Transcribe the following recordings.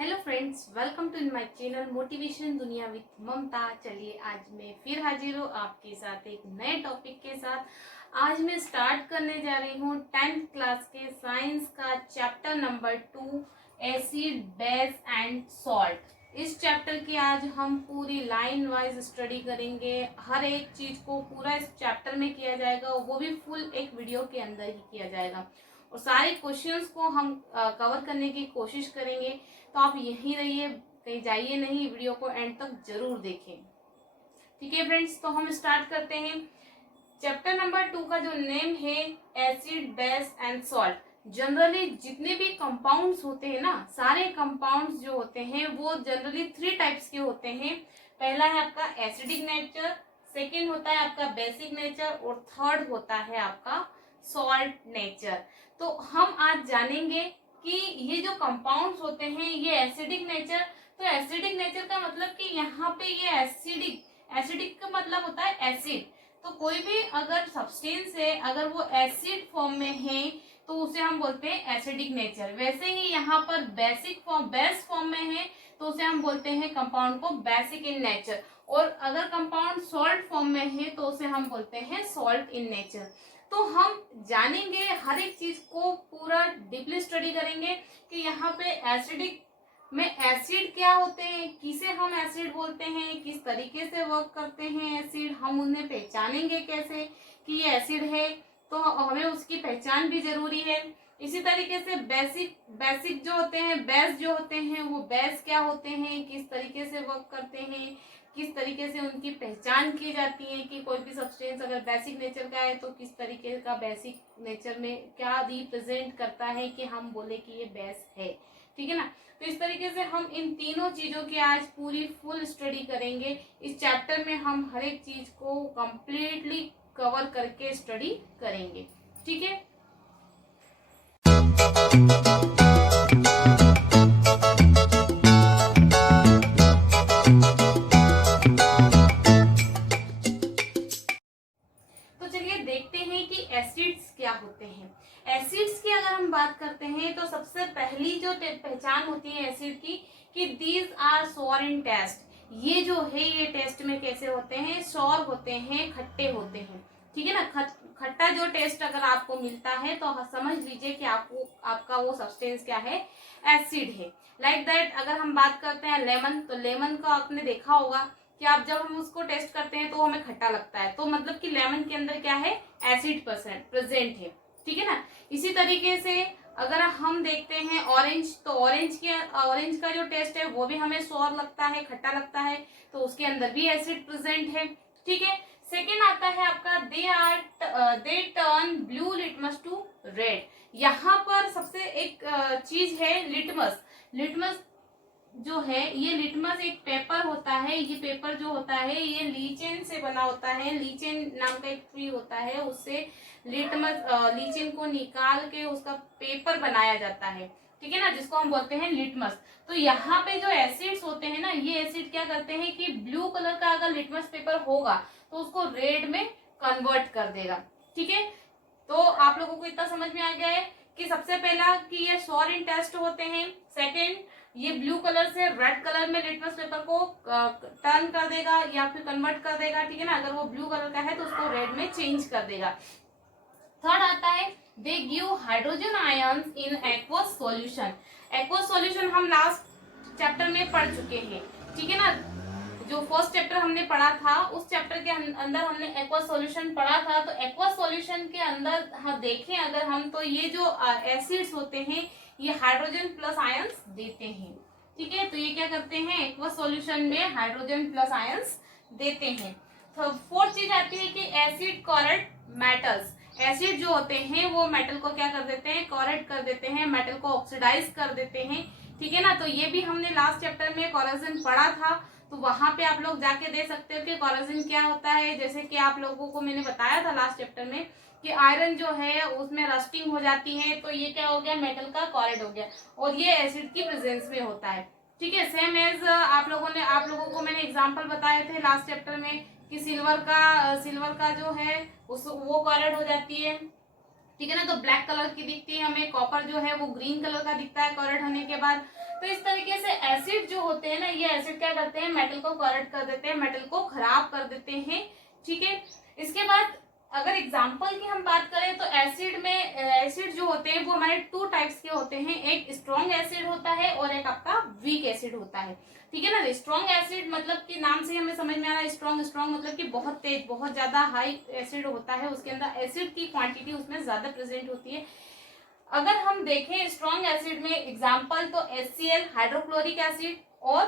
Hello friends, welcome to my channel motivation दुनिया with Mamta. चलिए आज मैं फिर हाजिर हूँ आपके साथ एक नए टॉपिक के साथ। आज मैं स्टार्ट करने जा रही हूँ 10th क्लास के साइंस का chapter number 2 acid base and salt. इस चैप्टर की आज हम पूरी लाइन वाइज स्टडी करेंगे। हर एक चीज को पूरा इस चैप्टर में किया जाएगा, वो भी फुल एक वीडियो के अंदर ही किया जाएगा और सारे क्वेश्चंस को हम कवर करने की कोशिश करेंगे। तो आप यहीं रहिए, कहीं जाइए नहीं, वीडियो को एंड तक जरूर देखें। ठीक है फ्रेंड्स, तो हम स्टार्ट करते हैं। चैप्टर नंबर 2 का जो नेम है acid base and salt. Generally जितने भी कंपाउंड्स होते हैं ना, सारे कंपाउंड्स जो होते हैं वो जनरली 3 टाइप्स के होते हैं। पहला है आपका एसिडिक नेचर, सेकेंड होता है आपका बेसिक नेचर और थर्ड होता है आपका सॉल्ट नेचर। तो हम आज जानेंगे कि ये जो कंपाउंड्स होते हैं ये एसिडिक नेचर। तो एसिडिक नेचर का मतलब कि यहाँ पे ये एसिडिक का मतलब होता है एसिड। तो कोई भी अगर सब्सटेंस है, अगर वो एसिड फॉर्म में है तो उसे हम बोलते हैं एसिडिक नेचर। वैसे ही यहाँ पर बेस फॉर्म में है तो उसे हम बोलते हैं कंपाउंड को बेसिक इन नेचर। और अगर कंपाउंड सॉल्ट फॉर्म में है तो उसे हम बोलते हैं सॉल्ट इन नेचर। तो हम जानेंगे, हर एक चीज को पूरा डीपली स्टडी करेंगे कि यहाँ पे एसिडिक में एसिड क्या होते हैं, किसे हम एसिड बोलते हैं, किस तरीके से वर्क करते हैं एसिड, हम उन्हें पहचानेंगे कैसे कि ये एसिड है। तो हमें उसकी पहचान भी जरूरी है। इसी तरीके से बेसिक जो होते हैं, बेस जो होते हैं, वो बेस क्या होते हैं, किस तरीके से वर्क करते हैं, किस तरीके से उनकी पहचान की जाती है कि कोई भी सब्सटेंस अगर बेसिक नेचर का है तो किस तरीके का बेसिक नेचर में क्या रिप्रेजेंट करता है कि हम बोले कि ये बेस है। ठीक है ना। तो इस तरीके से हम इन तीनों चीजों की आज पूरी फुल स्टडी करेंगे। इस चैप्टर में हम हर एक चीज को कंप्लीटली कवर करके स्टडी करेंगे। ठीक है। तो चलिए देखते हैं कि एसिड्स क्या होते हैं। एसिड्स की अगर हम बात करते हैं तो सबसे पहली जो पहचान होती है एसिड की कि दीज आर सोर इन टेस्ट। ये जो है ये टेस्ट में कैसे होते हैं, सोर होते हैं, खट्टे होते हैं। ठीक है ना। खट्टा जो टेस्ट अगर आपको मिलता है तो समझ लीजिए कि आपका वो सब्सटेंस क्या है, एसिड है। लाइक दैट अगर हम बात करते हैं लेमन, तो लेमन को आपने देखा होगा कि आप जब हम उसको टेस्ट करते हैं तो हमें खट्टा लगता है, तो मतलब कि लेमन के अंदर क्या है, एसिड प्रेजेंट है। ठीक है ना। इसी तरीके से अगर हम देखते हैं ऑरेंज, तो ऑरेंज का जो टेस्ट है वो भी हमें सोर लगता है, खट्टा लगता है, तो उसके अंदर भी एसिड प्रेजेंट है। ठीक है। सेकेंड आता है आपका they turn blue litmus to red. यहाँ पर सबसे एक चीज है लिटमस जो है, ये लिटमस एक पेपर होता है। ये पेपर जो होता है ये लीचेन से बना होता है। लीचेन नाम का एक ट्री होता है, उससे लीचेन को निकाल के उसका पेपर बनाया जाता है। ठीक है ना, जिसको हम बोलते हैं लिटमस। तो यहाँ पे जो एसिड्स होते हैं ना, ये एसिड क्या करते हैं कि ब्लू कलर का अगर लिटमस पेपर होगा तो उसको रेड में कन्वर्ट कर देगा। ठीक है। तो आप लोगों को इतना समझ में आ गया है कि सबसे पहला कि ये सोर इन टेस्ट होते हैं। सेकेंड, ये ब्लू कलर से रेड कलर में लिटमस पेपर को टर्न कर देगा या फिर कन्वर्ट कर देगा। ठीक है ना। अगर वो ब्लू कलर का है तो उसको रेड में चेंज कर देगा। थर्ड आता है they give hydrogen ions in aqueous solution. Aqueous solution हम लास्ट चैप्टर में पढ़ चुके हैं। ठीक है ना। जो फर्स्ट चैप्टर हमने पढ़ा था उस चैप्टर के अंदर हमने एक्वस सॉल्यूशन पढ़ा था। तो एक्वस सॉल्यूशन के अंदर हम देखें अगर हम, तो ये जो एसिड्स होते हैं ये हाइड्रोजन प्लस आयंस देते हैं। ठीक है। तो ये क्या करते हैं, एक्वस सॉल्यूशन में हाइड्रोजन प्लस आयंस देते हैं। तो फोर्थ चीज आती है कि एसिड कॉरेट मेटल्स। एसिड जो होते हैं वो मेटल को क्या कर देते हैं, कॉरेट कर देते हैं, मेटल को ऑक्सीडाइज कर देते हैं। ठीक है ना। तो ये भी हमने लास्ट चैप्टर में कॉरोजन पढ़ा था, तो वहां पे आप लोग जाके दे सकते हो कि कॉरोजन क्या होता है। जैसे कि आप लोगों को मैंने बताया था लास्ट चैप्टर में कि आयरन जो है उसमें रस्टिंग हो जाती है, तो ये क्या हो गया, मेटल का कॉरेट हो गया, और ये एसिड की प्रेजेंस में होता है। ठीक है। सेम एज आप लोगों को मैंने एग्जांपल बताए थे लास्ट चैप्टर में कि सिल्वर का जो है वो कॉरेट हो जाती है। ठीक है ना। तो ब्लैक कलर की दिखती है हमें, कॉपर जो है वो ग्रीन कलर का दिखता है कॉरेट होने के बाद। तो इस तरीके से एसिड जो होते हैं ना, ये एसिड क्या करते हैं, मेटल को करप्ट कर देते हैं, मेटल को खराब कर देते हैं। ठीक है, इसके बाद अगर एग्जाम्पल की हम बात करें तो एसिड जो होते हैं वो हमारे टू टाइप्स के होते हैं, एक स्ट्रॉन्ग एसिड होता है और एक आपका वीक एसिड होता है। ठीक है ना, स्ट्रॉन्ग एसिड मतलब कि नाम से हमें समझ में आ रहा है, स्ट्रॉन्ग मतलब कि बहुत तेज, बहुत ज्यादा हाई एसिड होता है, उसके अंदर एसिड की क्वांटिटी उसमें ज्यादा प्रेजेंट होती है। अगर हम देखें स्ट्रॉन्ग एसिड में एग्जाम्पल तो HCl हाइड्रोक्लोरिक एसिड और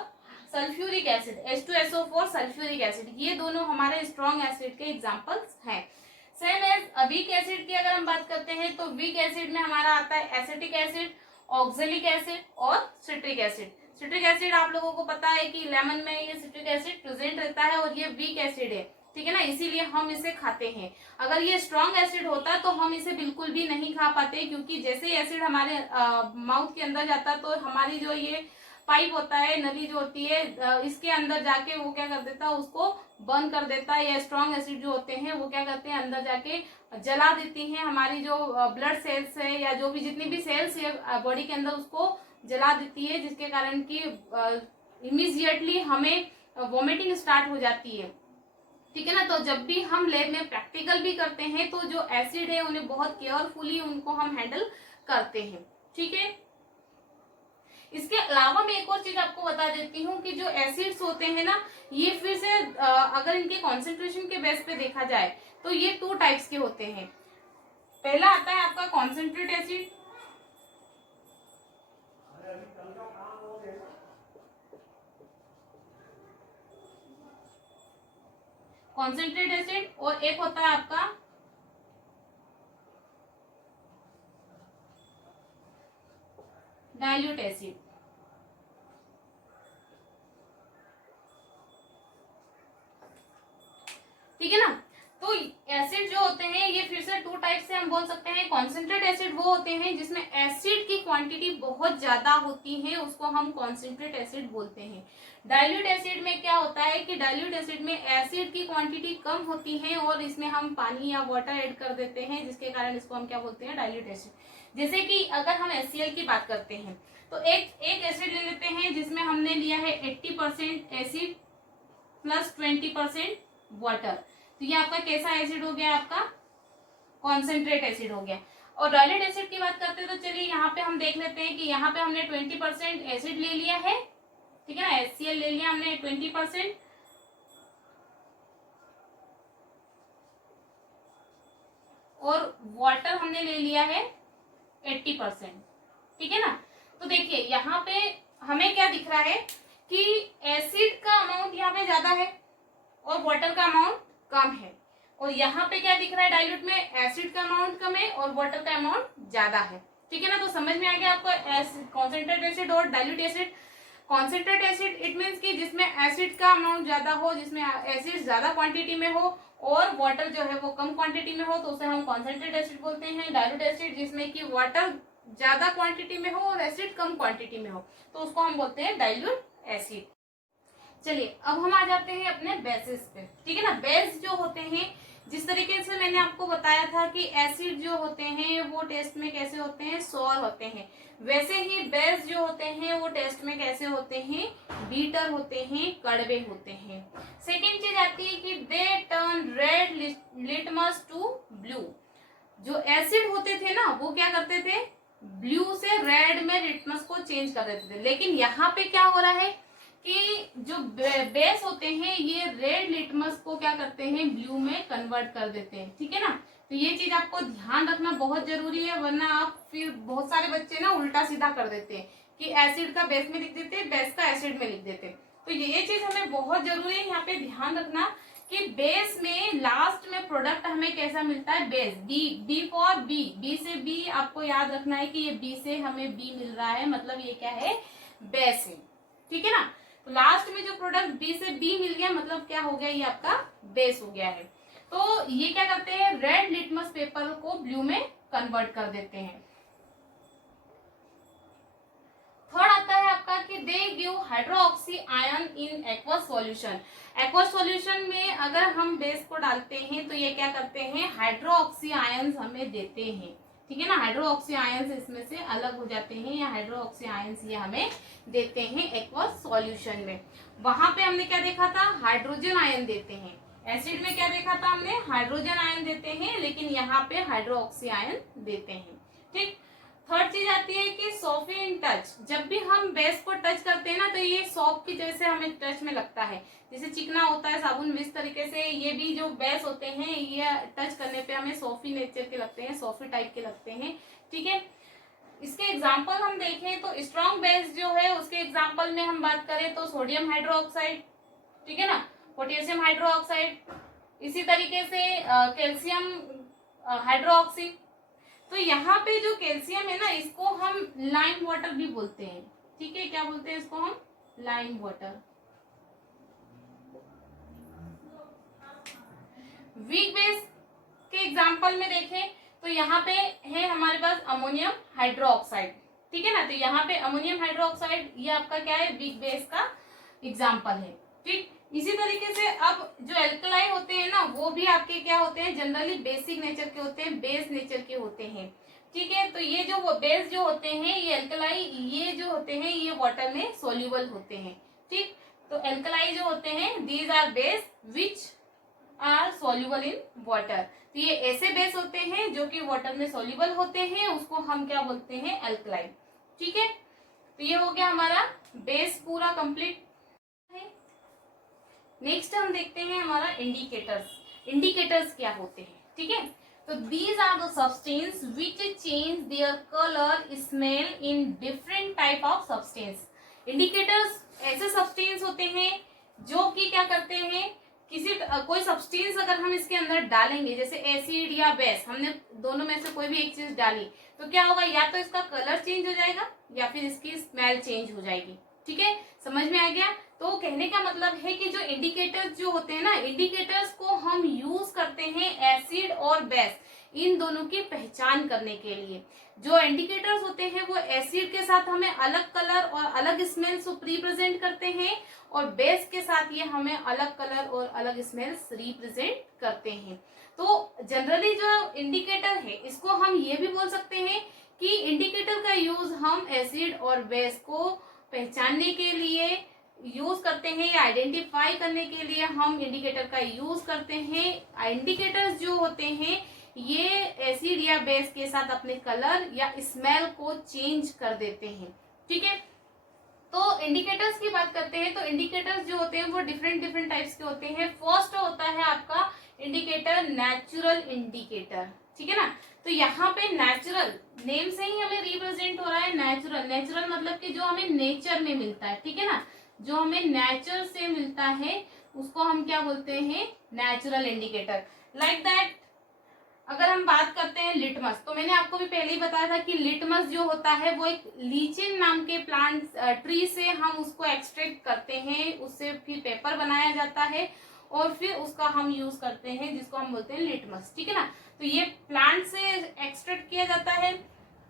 sulphuric acid H2SO4 sulphuric acid, ये दोनों हमारे स्ट्रॉन्ग एसिड के एग्जाम्पल्स हैं। सेम एज वीक एसिड की अगर हम बात करते हैं तो वीक एसिड में हमारा आता है एसिटिक एसिड, ऑक्जेलिक एसिड और सिट्रिक एसिड। सिट्रिक एसिड आप लोगों को पता है कि लेमन में ये सिट्रिक एसिड प्रेजेंट रहता है और ये वीक एसिड है। ठीक है ना, इसीलिए हम इसे खाते हैं। अगर ये स्ट्रॉन्ग एसिड होता तो हम इसे बिल्कुल भी नहीं खा पाते, क्योंकि जैसे ही एसिड हमारे माउथ के अंदर जाता तो हमारी जो ये पाइप होता है, नली जो होती है, इसके अंदर जाके वो क्या कर देता है, उसको बर्न कर देता है। या स्ट्रॉन्ग एसिड जो होते हैं वो क्या करते हैं, अंदर जाके जला देती हैं हमारी जो ब्लड सेल्स है या जो भी जितनी भी सेल्स है बॉडी के अंदर, उसको जला देती है, जिसके कारण की इमीडिएटली हमें वॉमिटिंग स्टार्ट हो जाती है। ठीक है ना, तो जब भी हम लैब में प्रैक्टिकल भी करते हैं तो जो एसिड है उन्हें बहुत केयरफुली उनको हम हैंडल करते हैं। ठीक है, इसके अलावा मैं एक और चीज आपको बता देती हूँ कि जो एसिड्स होते हैं ना, ये फिर से अगर इनके कॉन्सेंट्रेशन के बेस पे देखा जाए तो ये टू टाइप्स के होते हैं। पहला आता है आपका कॉन्सेंट्रेट एसिड, और एक होता है आपका डाइल्यूट एसिड। ठीक है ना, तो एसिड जो होते हैं ये फिर से टू टाइप से हम बोल सकते हैं। कॉन्सेंट्रेट एसिड वो होते हैं जिसमें एसिड की क्वांटिटी बहुत ज्यादा होती है, उसको हम कॉन्सेंट्रेट एसिड बोलते हैं। डाइल्यूट एसिड में क्या होता है कि डाइल्यूट एसिड में एसिड की क्वांटिटी कम होती है और इसमें हम पानी या वाटर ऐड कर देते हैं, जिसके कारण इसको हम क्या बोलते हैं, डाइल्यूट एसिड। जैसे कि अगर हम HCl की बात करते हैं तो एक एसिड ले लेते हैं जिसमें हमने लिया है 80% एसिड प्लस 20% वाटर, तो ये आपका कैसा एसिड हो गया, आपका कॉन्सेंट्रेट एसिड हो गया। और डाइल्यूट एसिड की बात करते हैं तो चलिए यहाँ पे हम देख लेते हैं कि यहाँ पे हमने 20% एसिड ले लिया है। ठीक है ना, HCl ले लिया हमने 20% और वाटर हमने ले लिया है 80%। ठीक है ना, तो देखिए यहाँ पे हमें क्या दिख रहा है कि एसिड का अमाउंट यहाँ पे ज्यादा है और वाटर का अमाउंट कम है, और यहाँ पे क्या दिख रहा है, डाइल्यूट में एसिड का अमाउंट कम है और वाटर का अमाउंट ज्यादा है। ठीक है ना, तो समझ में आ गया आपको कॉन्सेंट्रेट एसिड और dilute acid. Concentrate acid it means कि जिसमें एसिड का अमाउंट ज्यादा हो, जिसमें एसिड ज्यादा क्वांटिटी में हो और वाटर जो है वो कम क्वांटिटी में हो, तो उसे हम कॉन्सेंट्रेट एसिड बोलते हैं। डाइल्यूट एसिड जिसमें कि वाटर ज्यादा क्वांटिटी में हो और एसिड कम क्वांटिटी में हो, तो उसको हम बोलते हैं डाइल्यूट एसिड। चलिए अब हम आ जाते हैं अपने बेसिस पे। ठीक है ना, बेस जो होते हैं, जिस तरीके से मैंने आपको बताया था कि एसिड जो होते हैं वो टेस्ट में कैसे होते हैं, सॉर होते हैं, वैसे ही बेस जो होते हैं वो टेस्ट में कैसे होते हैं, बीटर होते हैं, कड़वे होते हैं। सेकेंड चीज आती है कि they turn red litmus to blue. जो एसिड होते थे ना वो क्या करते थे, ब्लू से रेड में लिटमस को चेंज कर देते थे, लेकिन यहाँ पे क्या हो रहा है कि जो बेस होते हैं ये रेड लिटमस को क्या करते हैं, ब्लू में कन्वर्ट कर देते हैं। ठीक है ना, तो ये चीज आपको ध्यान रखना बहुत जरूरी है, वरना आप फिर बहुत सारे बच्चे ना उल्टा सीधा कर देते हैं कि एसिड का बेस में लिख देते हैं, बेस का एसिड में लिख देते हैं। तो ये चीज हमें बहुत जरूरी है यहाँ पे ध्यान रखना कि बेस में लास्ट में प्रोडक्ट हमें कैसा मिलता है, बेस। बी फॉर बी से बी, आपको याद रखना है कि ये बी से हमें बी मिल रहा है, मतलब ये क्या है, बेस है। ठीक है ना, तो लास्ट में जो प्रोडक्ट बी से बी मिल गया मतलब क्या हो गया, ये आपका बेस हो गया है। तो ये क्या करते हैं, रेड लिटमस पेपर को ब्लू में कन्वर्ट कर देते हैं। थर्ड आता है आपका कि they give hydroxy ion in aqueous solution. Aqueous solution में अगर हम बेस को डालते हैं तो ये क्या करते हैं, हाइड्रोक्सी आयन हमें देते हैं। ठीक है ना, हाइड्रो ऑक्सी आयंस इसमें से अलग हो जाते हैं या हाइड्रो ऑक्सी आयंस ये हमें देते हैं एक्वस सॉल्यूशन में। वहां पे हमने क्या देखा था, हाइड्रोजन आयन देते हैं। एसिड में क्या देखा था हमने, हाइड्रोजन आयन देते हैं, लेकिन यहाँ पे हाइड्रो ऑक्सी आयन देते हैं। ठीक, थर्ड चीज आती है कि सॉफ्ट इन टच। जब भी हम बेस को टच करते हैं ना तो ये सॉफ्ट की जैसे हमें टच में लगता है, जैसे चिकना होता है साबुन, इस तरीके से ये भी जो बेस होते हैं ये टच करने पे हमें सॉफ्टी नेचर के लगते हैं, सॉफ्टी टाइप के लगते हैं। ठीक है, इसके एग्जाम्पल हम देखें तो स्ट्रॉन्ग बेस जो है उसके एग्जाम्पल में हम बात करें तो सोडियम हाइड्रोक्साइड, ठीक है ना, पोटेशियम हाइड्रोक्साइड, इसी तरीके से कैल्शियम हाइड्रोक्सी। तो यहाँ पे जो कैल्शियम है ना इसको हम लाइम वाटर भी बोलते हैं। ठीक है, क्या बोलते हैं इसको हम, लाइम वाटर। वीक बेस के एग्जांपल में देखें तो यहाँ पे है हमारे पास अमोनियम हाइड्रोक्साइड। ठीक है ना, तो यहाँ पे अमोनियम हाइड्रोक्साइड ये आपका क्या है, वीक बेस का एग्जांपल है। ठीक, इसी तरीके से अब जो एल्कलाई होते हैं ना वो भी आपके क्या होते हैं, जनरली बेसिक नेचर के होते हैं, बेस नेचर के होते हैं। ठीक है, तो ये जो बेस जो होते हैं ये एल्कलाई ये जो होते हैं ये वाटर में सोल्यूबल होते हैं। ठीक, तो एल्कलाई जो होते हैं these are base which are soluble in water. तो ये ऐसे बेस होते हैं जो कि वाटर में सोल्यूबल होते हैं, उसको हम क्या बोलते हैं, एल्कलाई। ठीक है, तो ये हो गया हमारा बेस पूरा कंप्लीट है। नेक्स्ट हम देखते हैं हमारा इंडिकेटर्स। इंडिकेटर्स क्या होते हैं, ठीक है, तो these are the substance which change their colour smell in different type of substance. Indicators ऐसे सब्सटेंस होते हैं जो कि क्या करते हैं, किसी कोई सब्सटेंस अगर हम इसके अंदर डालेंगे, जैसे एसिड या बेस, हमने दोनों में से कोई भी एक चीज डाली तो क्या होगा, या तो इसका कलर चेंज हो जाएगा या फिर इसकी स्मेल चेंज हो जाएगी। ठीक है, समझ में आ गया। तो कहने का मतलब है कि जो इंडिकेटर्स जो होते हैं ना, इंडिकेटर्स को हम यूज करते हैं एसिड और बेस इन दोनों की पहचान करने के लिए। जो इंडिकेटर्स होते हैं वो एसिड के साथ हमें अलग कलर और अलग स्मेल्स रिप्रेजेंट करते हैं, और बेस के साथ ये हमें अलग कलर और अलग स्मेल्स रिप्रेजेंट करते हैं। तो जनरली जो इंडिकेटर है इसको हम ये भी बोल सकते हैं कि इंडिकेटर का यूज हम एसिड और बेस को पहचानने के लिए यूज करते हैं या आइडेंटिफाई करने के लिए हम इंडिकेटर का यूज करते हैं। इंडिकेटर्स जो होते हैं ये एसिड या बेस के साथ अपने कलर या स्मेल को चेंज कर देते हैं। ठीक है, तो इंडिकेटर्स की बात करते हैं तो इंडिकेटर्स जो होते हैं वो डिफरेंट डिफरेंट टाइप्स के होते हैं। फर्स्ट होता है आपका इंडिकेटर नेचुरल इंडिकेटर। ठीक है ना, तो यहाँ पे नेचुरल नेम से ही हमें रिप्रेजेंट हो रहा है नेचुरल। नेचुरल मतलब कि जो हमें नेचर में मिलता है। ठीक है ना, जो हमें नेचर से मिलता है उसको हम क्या बोलते हैं, नेचुरल इंडिकेटर। लाइक दैट अगर हम बात करते हैं लिटमस, तो मैंने आपको भी पहले ही बताया था कि लिटमस जो होता है वो एक लीचिन नाम के प्लांट ट्री से हम उसको एक्सट्रैक्ट करते हैं, उससे फिर पेपर बनाया जाता है और फिर उसका हम यूज करते हैं जिसको हम बोलते हैं लिटमस। ठीक है ना, तो ये प्लांट से एक्सट्रैक्ट किया जाता है।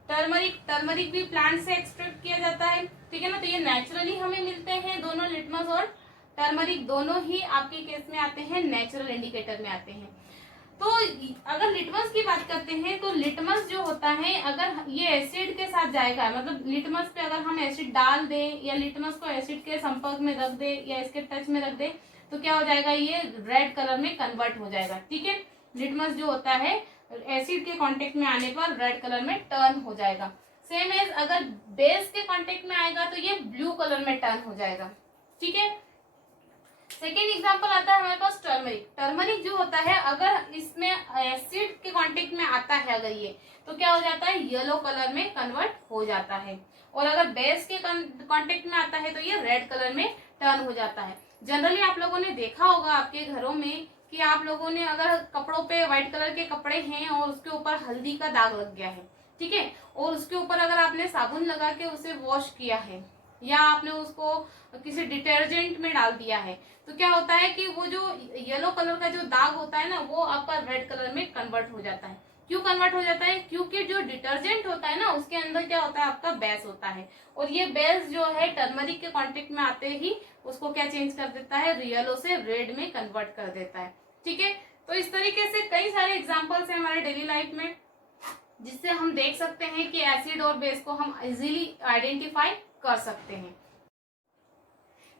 टर्मरिक भी प्लांट से एक्सट्रैक्ट किया जाता है। ठीक है ना, तो ये नेचुरली हमें मिलते हैं दोनों, लिटमस और टर्मरिक दोनों ही आपके केस में आते हैं, नेचुरल इंडिकेटर में आते हैं। तो अगर लिटमस की बात करते हैं तो लिटमस जो होता है अगर ये एसिड के साथ जाएगा, मतलब लिटमस पे अगर हम एसिड डाल दें या लिटमस को एसिड के संपर्क में रख दे या इसके टच में रख दे तो क्या हो जाएगा, ये रेड कलर में कन्वर्ट हो जाएगा। ठीक है, लिटमस जो होता है एसिड के कांटेक्ट में आने पर रेड कलर में टर्न हो जाएगा। सेम एज अगर बेस के कांटेक्ट में आएगा तो ये ब्लू कलर में टर्न हो जाएगा। ठीक है, सेकेंड एग्जाम्पल आता है हमारे पास टर्मरिक। टर्मरिक जो होता है अगर इसमें एसिड के कांटेक्ट में आता है अगर ये, तो क्या हो जाता है, येलो कलर में कन्वर्ट हो जाता है, और अगर बेस के कांटेक्ट में आता है तो ये रेड कलर में टर्न हो जाता है। जनरली आप लोगों ने देखा होगा आपके घरों में कि आप लोगों ने अगर कपड़ों पे व्हाइट कलर के कपड़े हैं और उसके ऊपर हल्दी का दाग लग गया है, ठीक है, और उसके ऊपर अगर आपने साबुन लगा के उसे वॉश किया है या आपने उसको किसी डिटर्जेंट में डाल दिया है, तो क्या होता है कि वो जो येलो कलर का जो दाग होता है ना वो आपका रेड कलर में कन्वर्ट हो जाता है। क्यों कन्वर्ट हो जाता है, क्योंकि जो डिटर्जेंट होता है ना उसके अंदर क्या होता है, आपका बेस होता है, और ये बेस जो है टर्मरिक के कांटेक्ट में आते ही उसको क्या चेंज कर देता है, येलो से रेड में कन्वर्ट कर देता है। ठीक है, तो इस तरीके से कई सारे एग्जाम्पल्स है हमारे डेली लाइफ में जिससे हम देख सकते हैं कि एसिड और बेस को हम इजीली आइडेंटिफाई कर सकते हैं।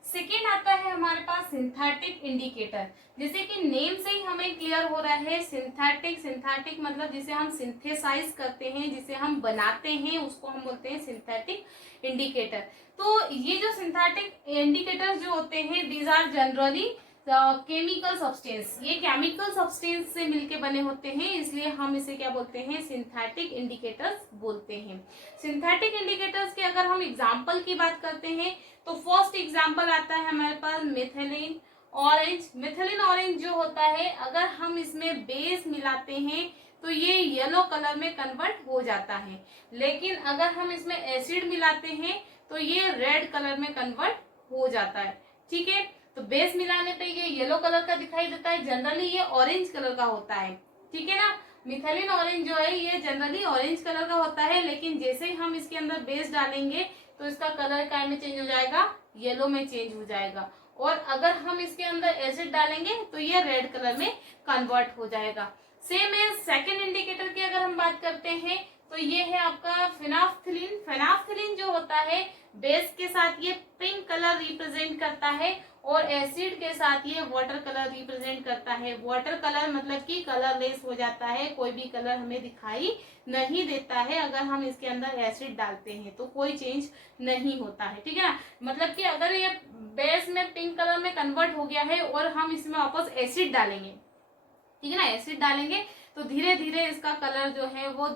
सेकेंड आता है हमारे पास सिंथेटिक इंडिकेटर। जैसे कि नेम से ही हमें क्लियर हो रहा है, सिंथेटिक मतलब जिसे हम सिंथेसाइज करते हैं, जिसे हम बनाते हैं, उसको हम बोलते हैं सिंथेटिक इंडिकेटर। तो ये जो सिंथेटिक इंडिकेटर्स जो होते हैं, these are generally chemical substance, ये केमिकल सब्सटेंस से मिलके बने होते हैं, इसलिए हम इसे क्या बोलते हैं, सिंथेटिक इंडिकेटर्स बोलते हैं। सिंथेटिक इंडिकेटर्स के अगर हम एग्जांपल की बात करते हैं तो फर्स्ट एग्जांपल आता है हमारे पास मिथाइलिन ऑरेंज। मिथाइलिन ऑरेंज जो होता है, अगर हम इसमें बेस मिलाते हैं तो ये येलो कलर में कन्वर्ट हो जाता है, लेकिन अगर हम इसमें एसिड मिलाते हैं तो ये रेड कलर में कन्वर्ट हो जाता है। ठीक है, तो बेस मिलाने पे ये येलो कलर का दिखाई देता है, जनरली ये ऑरेंज कलर का होता है। ठीक है ना, मिथाइलिन ऑरेंज जो है ये जनरली ऑरेंज कलर का होता है, लेकिन जैसे ही हम इसके अंदर बेस डालेंगे तो इसका कलर क्या में चेंज हो जाएगा, येलो में चेंज हो जाएगा। और अगर हम इसके अंदर एसिड डालेंगे तो ये रेड कलर में कन्वर्ट हो जाएगा। सेम है सेकेंड इंडिकेटर की अगर हम बात करते हैं तो ये है आपका फिनाफ्थिलिन। फिनाफ्थिलिन जो होता है, बेस के साथ ये पिंक कलर रिप्रेजेंट करता है और एसिड के साथ ये वाटर कलर रिप्रेजेंट करता है। वाटर कलर मतलब कि कलरलेस हो जाता है, कोई भी कलर हमें दिखाई नहीं देता है। अगर हम इसके अंदर एसिड डालते हैं तो कोई चेंज नहीं होता है। ठीक है ना, मतलब कि अगर ये बेस में पिंक कलर में कन्वर्ट हो गया है और हम इसमें वापस एसिड डालेंगे, ठीक है ना, एसिड डालेंगे तो धीरे धीरे इसका कलर जो है वो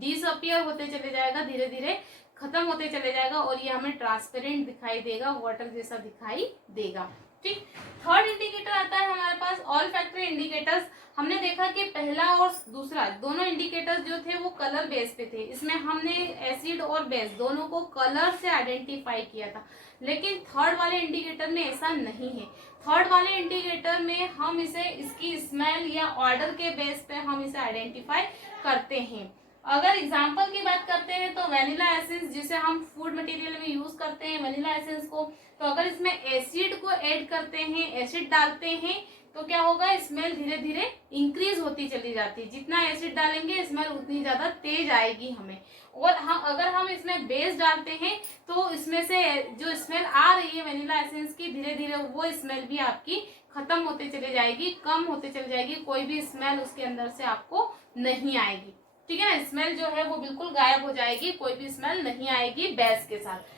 डिसअपियर होते चले जाएगा, धीरे धीरे खत्म होते चले जाएगा और ये हमें ट्रांसपेरेंट दिखाई देगा, वाटर जैसा दिखाई देगा। ठीक, थर्ड इंडिकेटर आता है हमारे पास ऑल्फैक्टरी इंडिकेटर्स। हमने देखा कि पहला और दूसरा दोनों इंडिकेटर्स जो थे वो कलर बेस पे थे, इसमें हमने एसिड और बेस दोनों को कलर से आइडेंटिफाई किया था, लेकिन थर्ड वाले इंडिकेटर में ऐसा नहीं है। थर्ड वाले इंडिकेटर में हम इसे इसकी स्मेल या ऑर्डर के बेस पे हम इसे आइडेंटिफाई करते हैं। अगर एग्जाम्पल की बात करते हैं तो वेनिला एसेंस, जिसे हम फूड मटेरियल में यूज करते हैं वेनिला एसेंस को, तो अगर इसमें एसिड को ऐड करते हैं, एसिड डालते हैं तो क्या होगा, स्मेल धीरे धीरे इंक्रीज होती चली जाती है। जितना एसिड डालेंगे स्मेल उतनी ज्यादा तेज आएगी हमें। और अगर हम इसमें बेस डालते हैं तो इसमें से जो स्मेल आ रही है वेनिला एसेंस की, धीरे धीरे वो स्मेल भी आपकी खत्म होते चले जाएगी, कम होते चले जाएगी, कोई भी स्मेल उसके अंदर से आपको नहीं आएगी। ठीक है ना, स्मेल जो है वो बिल्कुल गायब हो जाएगी, कोई भी स्मेल नहीं आएगी बेस के साथ।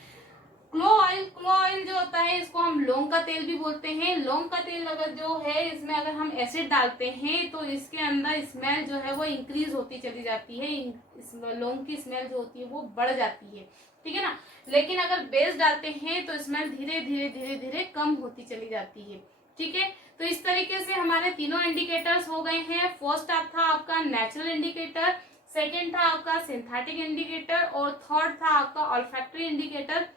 क्लो ऑयल जो होता है इसको हम लौंग का तेल भी बोलते हैं। लौंग का तेल अगर जो है इसमें अगर हम एसिड डालते हैं तो इसके अंदर स्मेल जो है वो इंक्रीज होती चली जाती है, लौंग की स्मेल जो होती है वो बढ़ जाती है। ठीक है ना, लेकिन अगर बेस डालते हैं तो स्मेल धीरे धीरे धीरे धीरे कम होती चली जाती है। ठीक है, तो इस तरीके से हमारे तीनों इंडिकेटर्स हो गए हैं। फर्स्ट था आपका नेचुरल इंडिकेटर, सेकेंड था आपका सिंथेटिक इंडिकेटर और थर्ड था आपका ऑल्फैक्टरी इंडिकेटर।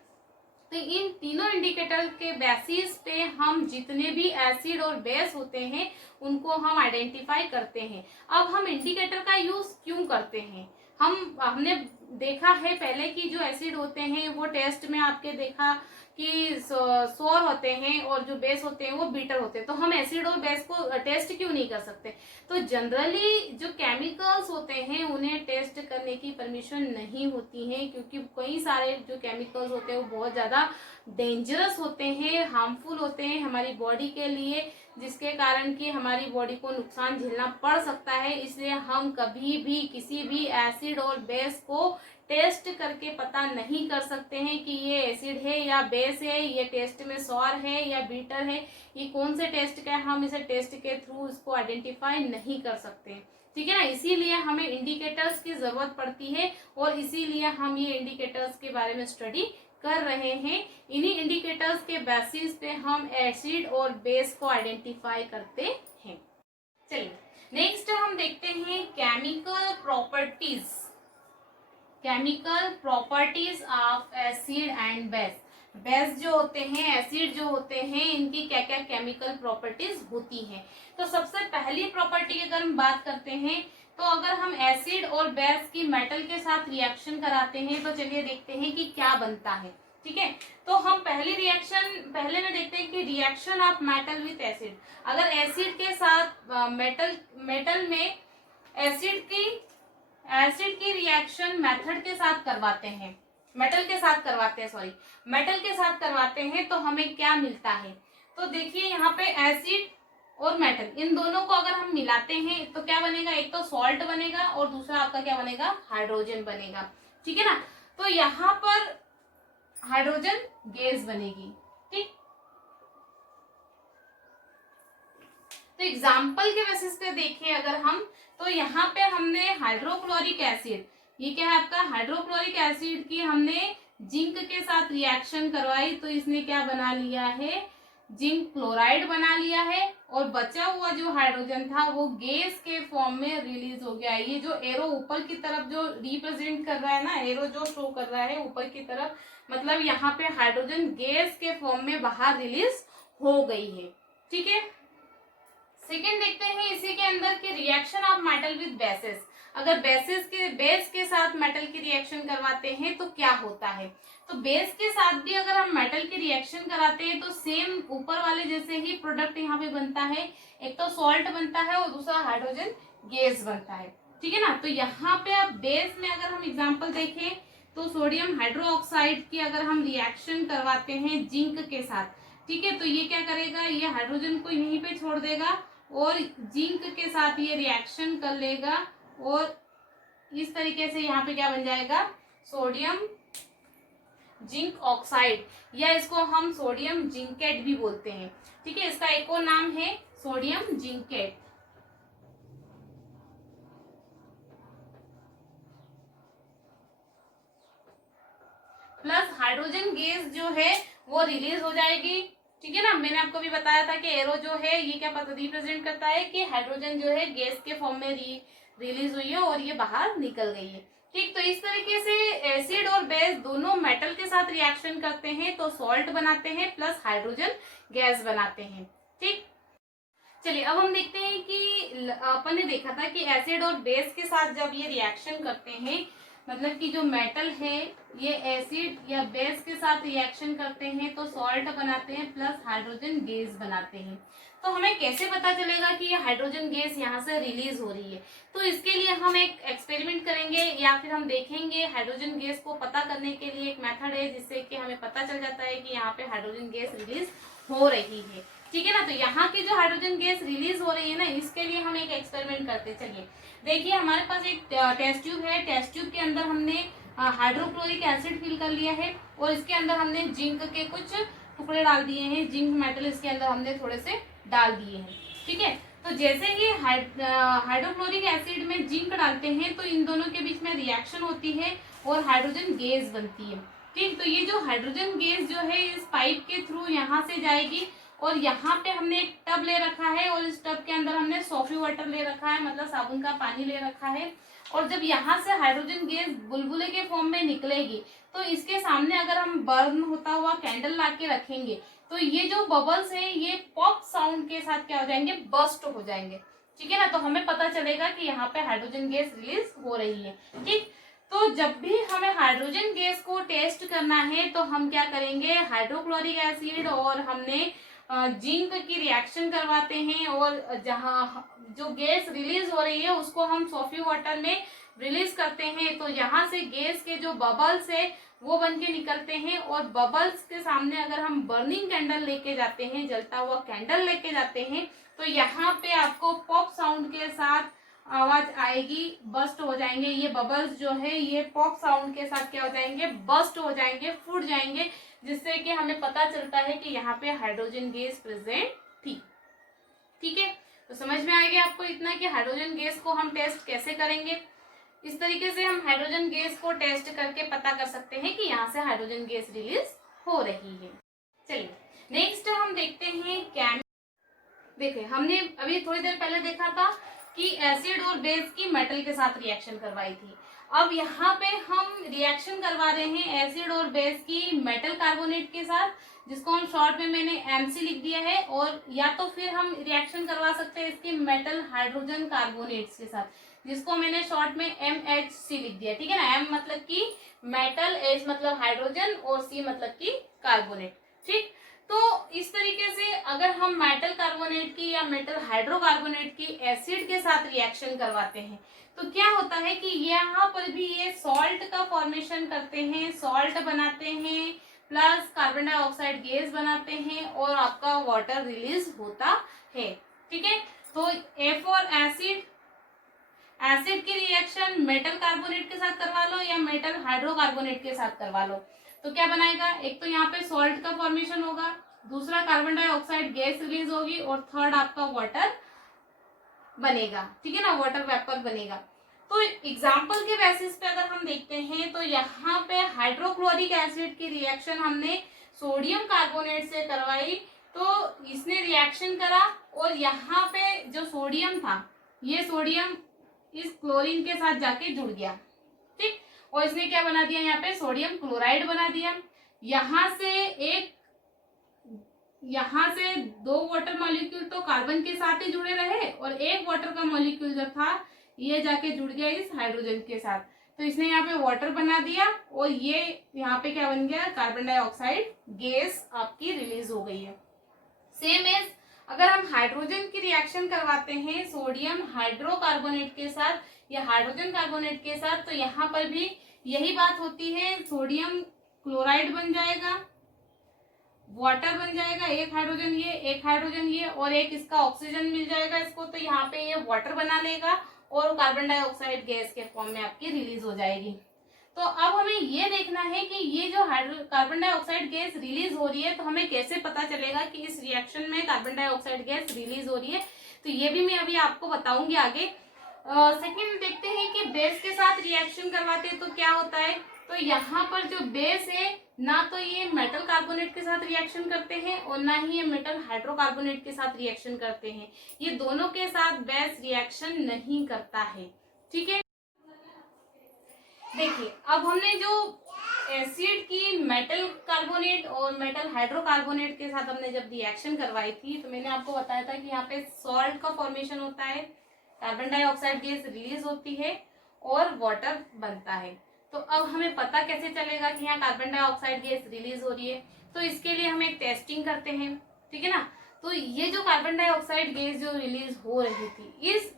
तो इन तीनों इंडिकेटर के बेसिस पे हम जितने भी एसिड और बेस होते हैं उनको हम आइडेंटिफाई करते हैं। अब हम इंडिकेटर का यूज क्यों करते हैं, हमने देखा है पहले कि जो एसिड होते हैं वो टेस्ट में आपके देखा कि सोर होते हैं और जो बेस होते हैं वो बीटर होते हैं, तो हम एसिड और बेस को टेस्ट क्यों नहीं कर सकते। तो जनरली जो केमिकल्स होते हैं उन्हें टेस्ट करने की परमिशन नहीं होती है, क्योंकि कई सारे जो केमिकल्स होते हैं वो बहुत ज़्यादा डेंजरस होते हैं, हार्मफुल होते हैं हमारी बॉडी के लिए, जिसके कारण कि हमारी बॉडी को नुकसान झेलना पड़ सकता है। इसलिए हम कभी भी किसी भी एसिड और बेस को टेस्ट करके पता नहीं कर सकते हैं कि ये एसिड है या बेस है, ये टेस्ट में सॉर है या बीटर है, ये कौन से टेस्ट का है, हम इसे टेस्ट के थ्रू इसको आइडेंटिफाई नहीं कर सकते। ठीक है ना, इसीलिए हमें इंडिकेटर्स की जरूरत पड़ती है और इसीलिए हम ये इंडिकेटर्स के बारे में स्टडी कर रहे हैं। इन्हीं इंडिकेटर्स के बेसिस पे हम एसिड और बेस को आइडेंटिफाई करते हैं। चलिए नेक्स्ट हम देखते हैं chemical properties. Chemical properties of acid and base. Base जो होते हैं, एसिड जो होते हैं, इनकी क्या क्या केमिकल प्रॉपर्टीज होती हैं। तो सबसे पहली प्रॉपर्टी की अगर हम बात करते हैं तो अगर हम एसिड और बेस की मेटल के साथ रिएक्शन कराते हैं तो चलिए देखते हैं कि क्या बनता है। ठीक है, तो हम पहले में देखते हैं कि reaction of metal with acid. अगर एसिड के साथ मेटल में एसिड की रिएक्शन मेथड के साथ करवाते हैं, मेटल के साथ करवाते हैं, सॉरी मेटल के साथ करवाते हैं, तो हमें क्या मिलता है? तो देखिए यहाँ पे एसिड और मेटल इन दोनों को अगर हम मिलाते हैं तो क्या बनेगा? एक तो सॉल्ट बनेगा और दूसरा आपका क्या बनेगा? हाइड्रोजन बनेगा। ठीक है ना? तो यहाँ पर हाइड्रोजन गैस बनेगी। ठीक, तो एग्जाम्पल के बेसिस पे देखें अगर हम, तो यहाँ पे हमने हाइड्रोक्लोरिक एसिड, ये क्या है आपका? हाइड्रोक्लोरिक एसिड की हमने जिंक के साथ रिएक्शन करवाई, तो इसने क्या बना लिया है? जिंक क्लोराइड बना लिया है, और बचा हुआ जो हाइड्रोजन था वो गैस के फॉर्म में रिलीज हो गया। ये जो एरो ऊपर की तरफ जो रिप्रेजेंट कर रहा है ना, एरो जो शो कर रहा है ऊपर की तरफ, मतलब यहाँ पे हाइड्रोजन गैस के फॉर्म में बाहर रिलीज हो गई है। ठीक है, सेकेंड देखते हैं इसी के अंदर की reaction of metal with basis. अगर बेस के साथ मेटल की रिएक्शन करवाते हैं तो क्या होता है? तो बेस के साथ भी अगर हम मेटल की रिएक्शन कराते हैं तो सेम ऊपर वाले जैसे ही प्रोडक्ट यहाँ पे बनता है, एक तो सॉल्ट बनता है और दूसरा हाइड्रोजन गैस बनता है। ठीक है ना? तो यहाँ पे अब बेस में अगर हम एग्जाम्पल देखें तो सोडियम हाइड्रोक्साइड की अगर हम रिएक्शन करवाते हैं जिंक के साथ, ठीक है, तो ये क्या करेगा? ये हाइड्रोजन को यहीं पे छोड़ देगा और जिंक के साथ ये रिएक्शन कर लेगा, और इस तरीके से यहाँ पे क्या बन जाएगा? सोडियम जिंक ऑक्साइड, या इसको हम सोडियम जिंकेट भी बोलते हैं। ठीक है, इसका एक और नाम है sodium zincate. Plus hydrogen gas जो है वो रिलीज हो जाएगी। ठीक है ना? मैंने आपको भी बताया था कि एरो जो है ये क्या रिप्रेजेंट करता है कि हाइड्रोजन जो है गैस के फॉर्म में रिलीज हुई है और ये बाहर निकल गई है। ठीक, तो इस तरीके से एसिड और बेस दोनों मेटल के साथ रिएक्शन करते हैं तो सॉल्ट बनाते हैं प्लस हाइड्रोजन गैस बनाते हैं। ठीक, चलिए अब हम देखते हैं कि अपन ने देखा था कि एसिड और बेस के साथ जब ये रिएक्शन करते हैं, मतलब कि जो मेटल है ये एसिड या बेस के साथ रिएक्शन करते हैं तो सॉल्ट बनाते हैं प्लस हाइड्रोजन गैस बनाते हैं। तो हमें कैसे पता चलेगा कि ये हाइड्रोजन गैस यहाँ से रिलीज हो रही है? तो इसके लिए हम एक एक्सपेरिमेंट करेंगे या फिर हम देखेंगे। हाइड्रोजन गैस को पता करने के लिए एक मेथड है जिससे कि हमें पता चल जाता है कि यहाँ पे हाइड्रोजन गैस रिलीज हो रही है। ठीक है ना? तो यहाँ की जो हाइड्रोजन गैस रिलीज हो रही है ना, इसके लिए हम एक एक्सपेरिमेंट करते हैं। चलिए देखिए, हमारे पास एक टेस्ट ट्यूब है। टेस्ट ट्यूब के अंदर हमने हाइड्रोक्लोरिक एसिड फिल कर लिया है और इसके अंदर हमने जिंक के कुछ टुकड़े डाल दिए हैं। जिंक मेटल इसके अंदर हमने थोड़े से डाल दिए हैं। ठीक है, तो जैसे ही हाइड्रोक्लोरिक एसिड में जिंक डालते हैं तो इन दोनों के बीच में रिएक्शन होती है और हाइड्रोजन गैस बनती है। ठीक, तो ये जो हाइड्रोजन गैस जो है इस पाइप के थ्रू यहाँ से जाएगी और यहाँ पे हमने एक टब ले रखा है और इस टब के अंदर हमने सॉफी वाटर ले रखा है, मतलब साबुन का पानी ले रखा है। और जब यहाँ से हाइड्रोजन गैस बुलबुले के फॉर्म में निकलेगी तो इसके सामने अगर हम बर्न होता हुआ कैंडल ला के रखेंगे तो ये जो बबल्स है ये पॉप साउंड के साथ क्या हो जाएंगे? बस्ट हो जाएंगे। ठीक है ना? तो हमें पता चलेगा कि यहाँ पे हाइड्रोजन गैस रिलीज हो रही है। ठीक, तो जब भी हमें हाइड्रोजन गैस को टेस्ट करना है तो हम क्या करेंगे? हाइड्रोक्लोरिक एसिड और हमने जिंक की रिएक्शन करवाते हैं और जहाँ जो गैस रिलीज हो रही है उसको हम सॉफी वाटर में रिलीज करते हैं। तो यहाँ से गैस के जो बबल्स है वो बन के निकलते हैं और बबल्स के सामने अगर हम बर्निंग कैंडल लेके जाते हैं, जलता हुआ कैंडल लेके जाते हैं, तो यहाँ पे आपको पॉप साउंड के साथ आवाज आएगी, बस्ट हो जाएंगे। ये बबल्स जो है ये पॉप साउंड के साथ क्या हो जाएंगे? बस्ट हो जाएंगे, फूट जाएंगे, जिससे कि हमें पता चलता है कि यहाँ पे हाइड्रोजन गैस प्रेजेंट थी। ठीक है, तो समझ में आ गया आपको इतना कि हाइड्रोजन गैस को हम टेस्ट कैसे करेंगे। इस तरीके से हम हाइड्रोजन गैस को टेस्ट करके पता कर सकते हैं कि यहाँ से हाइड्रोजन गैस रिलीज हो रही है। चलिए नेक्स्ट हम देखते हैं देखिए, हमने अभी थोड़ी देर पहले देखा था कि एसिड और बेस की मेटल के साथ रिएक्शन करवाई थी। अब यहाँ पे हम रिएक्शन करवा रहे हैं एसिड और बेस की मेटल कार्बोनेट के साथ, जिसको हम शॉर्ट में मैंने एमसी लिख दिया है, और या तो फिर हम रिएक्शन करवा सकते हैं इसके मेटल हाइड्रोजन कार्बोनेट्स के साथ, जिसको मैंने शॉर्ट में MHC लिख दिया। ठीक है ना? M मतलब कि मेटल, H मतलब हाइड्रोजन और C मतलब कि कार्बोनेट। ठीक, तो इस तरीके से अगर हम मेटल कार्बोनेट की या मेटल हाइड्रोकार्बोनेट की एसिड के साथ रिएक्शन करवाते हैं तो क्या होता है कि यहाँ पर भी ये सॉल्ट का फॉर्मेशन करते हैं, सॉल्ट बनाते हैं, प्लस कार्बन डाइऑक्साइड गैस बनाते हैं और आपका वाटर रिलीज होता है। ठीक है, तो ए फॉर एसिड, एसिड की रिएक्शन मेटल कार्बोनेट के साथ करवा लो या मेटल हाइड्रोकार्बोनेट के साथ करवा लो तो क्या बनाएगा, एक तो यहाँ पे सॉल्ट का फॉर्मेशन होगा, दूसरा कार्बन डाइऑक्साइड गैस रिलीज होगी और थर्ड आपका वाटर बनेगा। ठीक है ना, वाटर वेपर बनेगा। तो एग्जाम्पल के बेसिस पे अगर हम देखते हैं तो यहाँ पे हाइड्रोक्लोरिक एसिड की रिएक्शन हमने सोडियम कार्बोनेट से करवाई तो इसने रिएक्शन करा और यहाँ पे जो सोडियम था ये सोडियम इस क्लोरीन के साथ जाके जुड़ गया। ठीक, और इसने क्या बना दिया, यहाँ पे सोडियम क्लोराइड बना दिया। यहाँ से दो वाटर मॉलिक्यूल तो कार्बन के साथ ही जुड़े रहे और एक वाटर का मॉलिक्यूल जो था ये जाके जुड़ गया इस हाइड्रोजन के साथ, तो इसने यहाँ पे वाटर बना दिया और ये यहाँ पे क्या बन गया, कार्बन डाइऑक्साइड गैस आपकी रिलीज हो गई है। सेम एज अगर हम हाइड्रोजन की रिएक्शन करवाते हैं सोडियम हाइड्रोकार्बोनेट के साथ या हाइड्रोजन कार्बोनेट के साथ तो यहाँ पर भी यही बात होती है, सोडियम क्लोराइड बन जाएगा, वाटर बन जाएगा, एक हाइड्रोजन ये और एक इसका ऑक्सीजन मिल जाएगा इसको, तो यहाँ पे ये वाटर बना लेगा और कार्बन डाइऑक्साइड गैस के फॉर्म में आपकी रिलीज हो जाएगी। तो अब हमें ये देखना है कि ये जो कार्बन डाइऑक्साइड गैस रिलीज हो रही है तो हमें कैसे पता चलेगा कि इस रिएक्शन में कार्बन डाइऑक्साइड गैस रिलीज हो रही है, तो ये भी मैं अभी आपको बताऊंगी आगे। सेकंड देखते हैं कि बेस के साथ रिएक्शन करवाते हैं तो क्या होता है, तो यहाँ पर जो बेस है ना तो ये मेटल कार्बोनेट के साथ रिएक्शन करते हैं और ना ही ये मेटल हाइड्रोकार्बोनेट के साथ रिएक्शन करते हैं, ये दोनों के साथ बेस रिएक्शन नहीं करता है। ठीक है, देखिए अब हमने जो एसिड की मेटल कार्बोनेट और मेटल हाइड्रोकार्बोनेट के साथ हमने जब रिएक्शन करवाई थी तो मैंने आपको बताया था कि यहाँ पे सॉल्ट का फॉर्मेशन होता है, कार्बन डाइऑक्साइड गैस रिलीज होती है और वाटर बनता है। तो अब हमें पता कैसे चलेगा कि यहाँ कार्बन डाइऑक्साइड गैस रिलीज हो रही है, तो इसके लिए हम एक टेस्टिंग करते हैं। ठीक है ना, तो ये जो कार्बन डाइऑक्साइड गैस जो रिलीज हो रही थी इस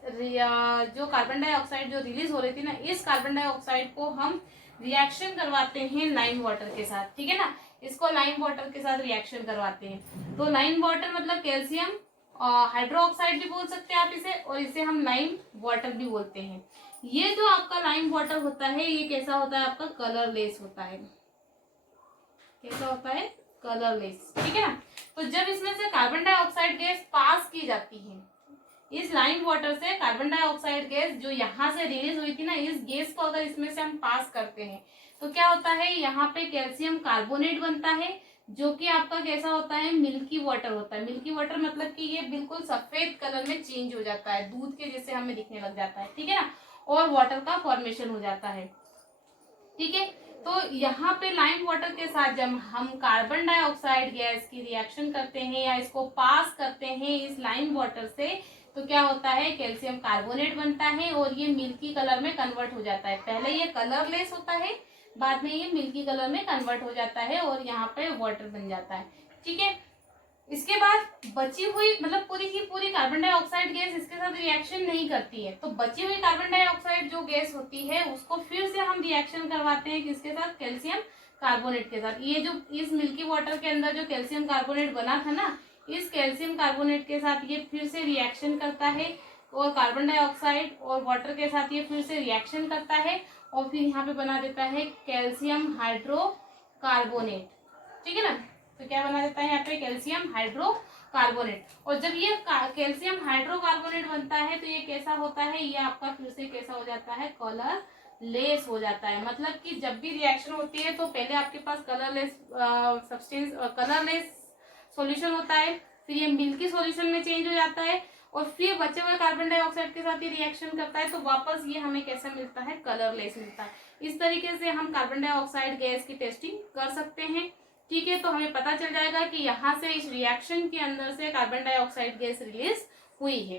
जो कार्बन डाइऑक्साइड जो रिलीज हो रही थी ना, इस कार्बन डाइऑक्साइड को हम रिएक्शन करवाते हैं लाइम वाटर के साथ। ठीक है ना, इसको लाइम वाटर के साथ रिएक्शन करवाते हैं। तो लाइम वाटर मतलब कैल्शियम हाइड्रोक्साइड भी बोल सकते हैं आप इसे, और इसे हम लाइम वाटर भी बोलते हैं। ये जो आपका लाइम वाटर होता है ये कैसा होता है, आपका कलरलेस होता है। कैसा होता है, कलरलेस। ठीक है ना, तो जब इसमें से कार्बन डाइऑक्साइड गैस पास की जाती है, इस लाइम वाटर से कार्बन डाइऑक्साइड गैस जो यहाँ से रिलीज हुई थी ना, इस गैस को अगर इसमें से हम पास करते हैं तो क्या होता है, यहाँ पे कैल्शियम कार्बोनेट बनता है जो कि आपका कैसा होता है, मिल्की वाटर होता है। मिल्की वाटर मतलब कि ये बिल्कुल सफेद कलर में चेंज हो जाता है, दूध के जैसे हमें दिखने लग जाता है। ठीक है ना, और वाटर का फॉर्मेशन हो जाता है। ठीक है, तो यहाँ पे लाइम वाटर के साथ जब हम कार्बन डाइऑक्साइड गैस की रिएक्शन करते हैं या इसको पास करते हैं इस लाइम वाटर से, तो क्या होता है, कैल्शियम कार्बोनेट बनता है और ये मिल्की कलर में कन्वर्ट हो जाता है। पहले ये कलरलेस होता है, बाद में ये मिल्की कलर में कन्वर्ट हो जाता है और यहाँ पे वाटर बन जाता है। ठीक है, इसके बाद बची हुई मतलब पूरी की पूरी कार्बन डाइऑक्साइड गैस इसके साथ रिएक्शन नहीं करती है, तो बची हुई कार्बन डाइऑक्साइड जो गैस होती है उसको फिर से हम रिएक्शन करवाते हैं किसके साथ, कैल्शियम कार्बोनेट के साथ। ये जो इस मिल्की वाटर के अंदर जो कैल्शियम कार्बोनेट बना था ना, इस कैल्शियम कार्बोनेट के साथ ये फिर से रिएक्शन करता है और कार्बन डाइऑक्साइड और वाटर के साथ ये फिर से रिएक्शन करता है और फिर यहाँ पे बना देता है कैल्शियम हाइड्रोकार्बोनेट। ठीक है ना, तो क्या बना देता है यहाँ पे, कैल्शियम हाइड्रोकार्बोनेट। और जब ये कैल्शियम हाइड्रोकार्बोनेट बनता है तो ये कैसा होता है, ये आपका फिर से कैसा हो जाता है, कलरलेस हो जाता है। मतलब कि जब भी रिएक्शन होती है तो पहले आपके पास कलरलेस सब्सटेंस कलरलेस सॉल्यूशन होता है, फिर ये मिल्की सॉल्यूशन में चेंज हो जाता है और फिर बचे हुए कार्बन डाइऑक्साइड के साथ ये रिएक्शन करता है तो वापस ये हमें कैसा मिलता है, कलरलेस मिलता है। इस तरीके से हम कार्बन डाइऑक्साइड गैस की टेस्टिंग कर सकते हैं। ठीक है, तो हमें पता चल जाएगा कि यहाँ से इस रिएक्शन के अंदर से कार्बन डाइऑक्साइड गैस रिलीज हुई है।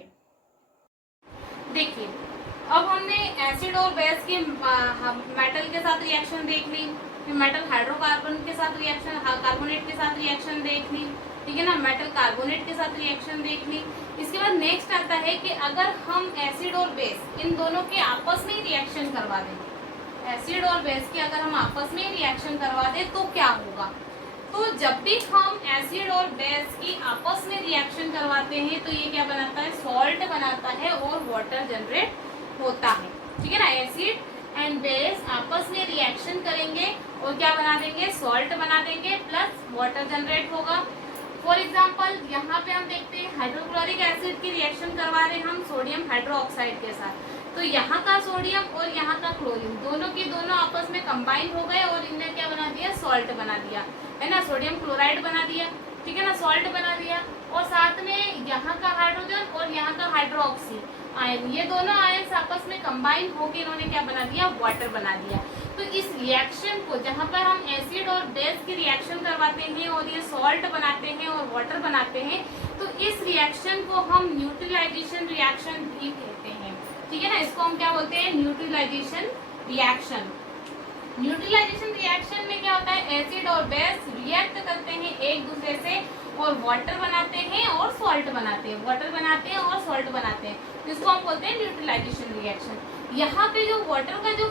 देखिए अब हमने एसिड और बेस के मेटल के साथ रिएक्शन देख ली, फिर मेटल हाइड्रोकार्बन के साथ रिएक्शन, कार्बोनेट के साथ रिएक्शन देख ली, ठीक है ना, मेटल कार्बोनेट के साथ रिएक्शन देख ली। इसके बाद नेक्स्ट आता है कि अगर हम एसिड और बेस इन दोनों के आपस में रिएक्शन करवा दें, एसिड और बेस के अगर हम आपस में रिएक्शन करवा दें तो क्या होगा। तो जब भी हम एसिड और बेस की आपस में रिएक्शन करवाते हैं तो ये क्या बनाता है, सॉल्ट बनाता है और वाटर जनरेट होता है, ठीक है ना। एसिड एंड बेस आपस में रिएक्शन करेंगे और क्या बना देंगे, सॉल्ट बना देंगे प्लस वाटर जनरेट होगा। फॉर एग्जाम्पल यहाँ पे हम देखते हैं हाइड्रोक्लोरिक एसिड की रिएक्शन करवा रहे हैं हम सोडियम हाइड्रोक्साइड के साथ, तो यहाँ का सोडियम और यहाँ का क्लोरीन दोनों की दोनों आपस में कंबाइन हो गए और इनने क्या बना दिया, सॉल्ट बना दिया, है ना, सोडियम क्लोराइड बना दिया, ठीक है ना, सॉल्ट बना दिया। और साथ में यहाँ का हाइड्रोजन और यहाँ का हाइड्रोक्सी आयन, ये दोनों आयन आपस में कंबाइन होकर इन्होंने क्या बना दिया, वाटर बना दिया। तो इस रिएक्शन को जहाँ पर हम एसिड और बेस की रिएक्शन करवाते हैं और ये सॉल्ट बनाते हैं और वाटर बनाते हैं, तो इस रिएक्शन को हम न्यूट्रलाइजेशन रिएक्शन भी कहते हैं, ठीक है ना। इसको हम क्या बोलते हैं, न्यूट्रलाइजेशन रिएक्शन। न्यूट्रलाइजेशन रिएक्शन में क्या होता है, एसिड और बेस रिएक्ट करते हैं एक दूसरे से और वाटर बनाते हैं और सॉल्ट बनाते हैं, वाटर बनाते हैं और सॉल्ट बनाते हैं, जिसको हम बोलते हैं न्यूट्रलाइजेशन रिएक्शन। यहाँ पे जो वाटर का जो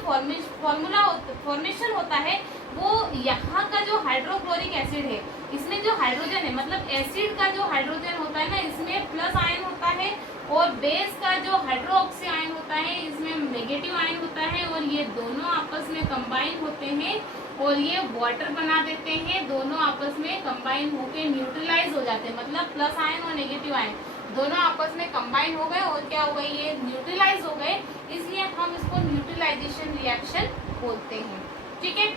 फॉर्मेशन होता है वो यहाँ का जो हाइड्रोक्लोरिक एसिड है इसमें जो हाइड्रोजन है, मतलब एसिड का जो हाइड्रोजन होता है ना इसमें प्लस आयन होता है और बेस का जो हाइड्रोक्सी आयन होता है इसमें नेगेटिव आयन होता है और ये दोनों आपस में कंबाइन होते हैं और ये वाटर बना देते हैं, दोनों आपस में कंबाइन होकर न्यूट्रलाइज हो जाते हैं, मतलब प्लस आयन और नेगेटिव आयन दोनों आपस में कंबाइन हो गए और क्या हो गए, ये न्यूट्रलाइज हो गए, इसलिए हम इसको न्यूट्रलाइजेशन रिएक्शन बोलते हैं, ठीक है।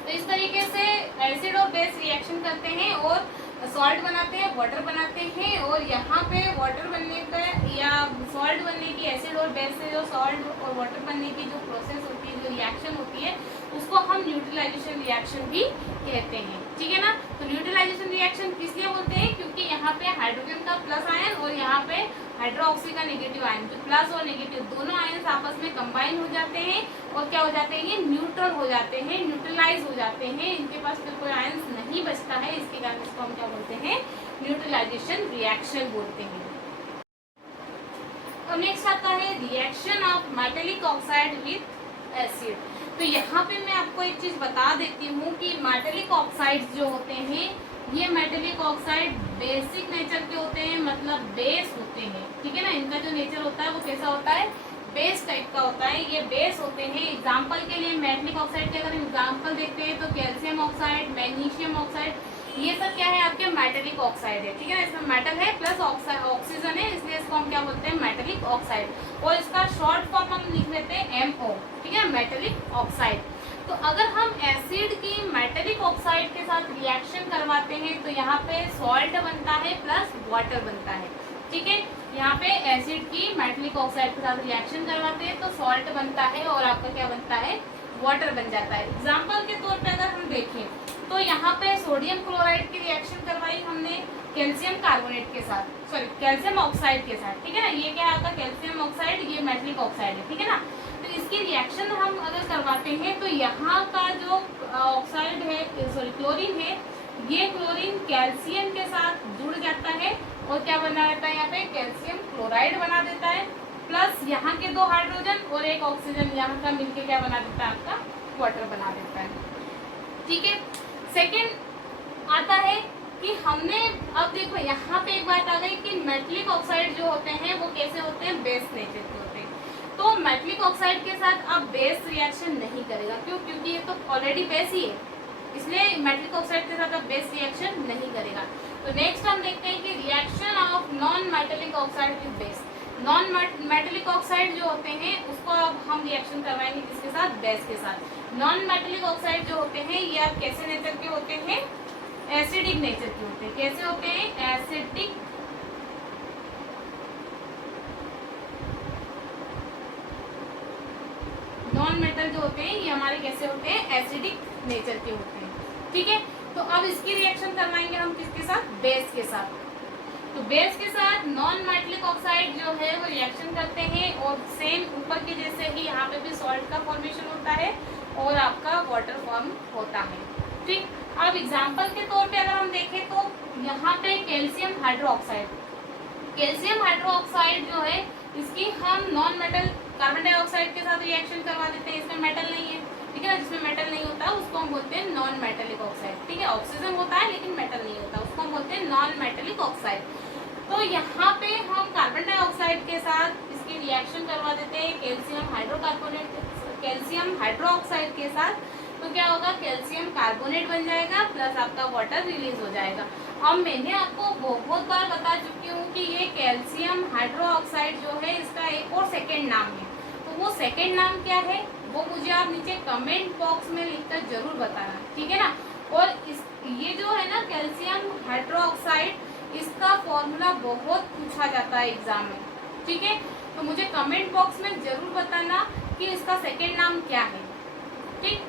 तो इस तरीके से एसिड और बेस रिएक्शन करते हैं और सॉल्ट बनाते हैं, वाटर बनाते हैं और यहाँ पे वाटर बनने का या सॉल्ट बनने की, एसिड और बेस से जो सॉल्ट और वाटर बनने की जो प्रोसेस होती है, जो रिएक्शन होती है, उसको हम न्यूट्रलाइजेशन रिएक्शन भी कहते हैं, ठीक है ना। तो न्यूट्रलाइजेशन रिएक्शन किस लिए बोलते हैं, क्योंकि यहाँ पे हाइड्रोजन का प्लस आयन और यहाँ पे हाइड्रोक्सी का नेगेटिव आयन, तो प्लस और नेगेटिव दोनों आयन आपस में कंबाइन हो जाते हैं और क्या हो जाते हैं, ये न्यूट्रल हो जाते हैं, न्यूट्रलाइज हो जाते हैं, इनके पास फिर कोई आयन नहीं बचता है, इसके कारण इसको हम क्या बोलते हैं, न्यूट्रलाइजेशन रिएक्शन बोलते हैं। और नेक्स्ट आता है reaction of metallic oxide with acid. तो यहाँ पे मैं आपको एक चीज बता देती हूँ कि मेटेलिक ऑक्साइड्स जो होते हैं ये मेटेलिक ऑक्साइड बेसिक नेचर के होते हैं, मतलब बेस होते हैं, ठीक है ना। इनका जो नेचर होता है वो कैसा होता है, बेस टाइप का होता है, ये बेस होते हैं। एग्जाम्पल के लिए मेटेलिक ऑक्साइड के अगर एग्जाम्पल देखते हैं तो कैल्शियम ऑक्साइड, मैग्नीशियम ऑक्साइड, ये सब क्या है, आपके मेटेलिक ऑक्साइड है, ठीक है ना। इसमें मेटल है प्लस ऑक्सीजन है, इसलिए इसको हम क्या बोलते हैं, मेटेलिक ऑक्साइड। और इसका शॉर्ट फॉर्म हम लिख लेते हैं MO, ठीक है, मेटेलिक ऑक्साइड। तो अगर हम एसिड की मेटेलिक ऑक्साइड के साथ रिएक्शन करवाते हैं तो यहाँ पे सॉल्ट बनता है प्लस वाटर बनता है, ठीक है। यहाँ पे एसिड की मेटेलिक ऑक्साइड के साथ रिएक्शन करवाते हैं तो सॉल्ट बनता है और आपका क्या बनता है, वाटर बन जाता है। एग्जाम्पल के तौर पे अगर हम देखें तो यहाँ पे सोडियम क्लोराइड की रिएक्शन करवाई हमने कैल्शियम कार्बोनेट के साथ, सॉरी कैल्शियम ऑक्साइड के साथ, ठीक है ना। ये क्या आता है, कैल्शियम ऑक्साइड, ये मेटेलिक ऑक्साइड है, ठीक है ना। तो इसकी रिएक्शन हम अगर करवाते हैं तो यहाँ का जो ऑक्साइड है, सॉरी क्लोरीन है, ये क्लोरीन कैल्शियम के साथ जुड़ जाता है और क्या बना देता है, यहाँ पे कैल्शियम क्लोराइड बना देता है, प्लस यहाँ के दो हाइड्रोजन और एक ऑक्सीजन यहाँ का मिलके क्या बना देता है, आपका वाटर बना देता है, ठीक है। सेकेंड आता है कि हमने, अब देखो यहाँ पे एक बात आ गई कि मेटेलिक ऑक्साइड जो होते हैं वो कैसे होते हैं, बेस नेचर के होते हैं। तो मेटेलिक ऑक्साइड के साथ अब बेस रिएक्शन नहीं करेगा, क्यों, क्योंकि ये तो ऑलरेडी बेस ही है, इसलिए मेटेलिक ऑक्साइड के साथ अब बेस रिएक्शन नहीं करेगा। तो नेक्स्ट हम देखते हैं कि reaction of non metallic oxide with base. Non metallic oxide जो होते हैं उसको अब हम रिएक्शन करवाएंगे किसके साथ, बेस के साथ। नॉन मेटेलिक ऑक्साइड जो होते हैं ये अब कैसे नेचर के होते हैं, एसिडिक नेचर के होते हैं। कैसे होते हैं, एसिडिक, नॉन मेटल जो होते हैं ये हमारे कैसे होते हैं, एसिडिक नेचर के होते हैं, ठीक है। तो अब इसकी रिएक्शन करवाएंगे हम किसके साथ, बेस के साथ। तो बेस के साथ नॉन मेटेलिक ऑक्साइड जो है वो रिएक्शन करते हैं और सेम ऊपर के जैसे ही यहाँ पे भी सॉल्ट का फॉर्मेशन होता है और आपका वाटर फॉर्म होता है। ठीक, अब एग्जाम्पल के तौर पे अगर हम देखें तो यहाँ पे कैल्शियम हाइड्रोक्साइड, कैल्शियम हाइड्रोक्साइड जो है इसकी हम नॉन मेटल कार्बन डाइऑक्साइड के साथ रिएक्शन करवा देते हैं, इसमें मेटल नहीं है, ठीक है ना, जिसमें मेटल नहीं होता उसको हम बोलते हैं नॉन मेटेलिक ऑक्साइड। ठीक है, ऑक्सीजन होता है लेकिन मेटल नहीं होता, उसको हम बोलते हैं नॉन मेटेलिक ऑक्साइड। तो यहाँ पे हम कार्बन डाइऑक्साइड के साथ इसकी रिएक्शन करवा देते हैं कैल्शियम हाइड्रोकार्बोनेट, कैल्शियम हाइड्रोक्साइड के साथ, तो क्या होगा, कैल्शियम कार्बोनेट बन जाएगा प्लस आपका वाटर रिलीज हो जाएगा। अब मैंने आपको बहुत बार बता चुकी हूँ कि ये कैल्शियम हाइड्रोक्साइड जो है इसका एक और सेकेंड नाम है, तो वो सेकेंड नाम क्या है वो मुझे आप नीचे कमेंट बॉक्स में लिखकर जरूर बताना, ठीक है ना। और ये जो है ना कैल्शियम हाइड्रोक्साइड, इसका फॉर्मूला बहुत पूछा जाता है एग्जाम में, ठीक है, तो मुझे कमेंट बॉक्स में जरूर बताना कि इसका सेकेंड नाम क्या है। ठीक,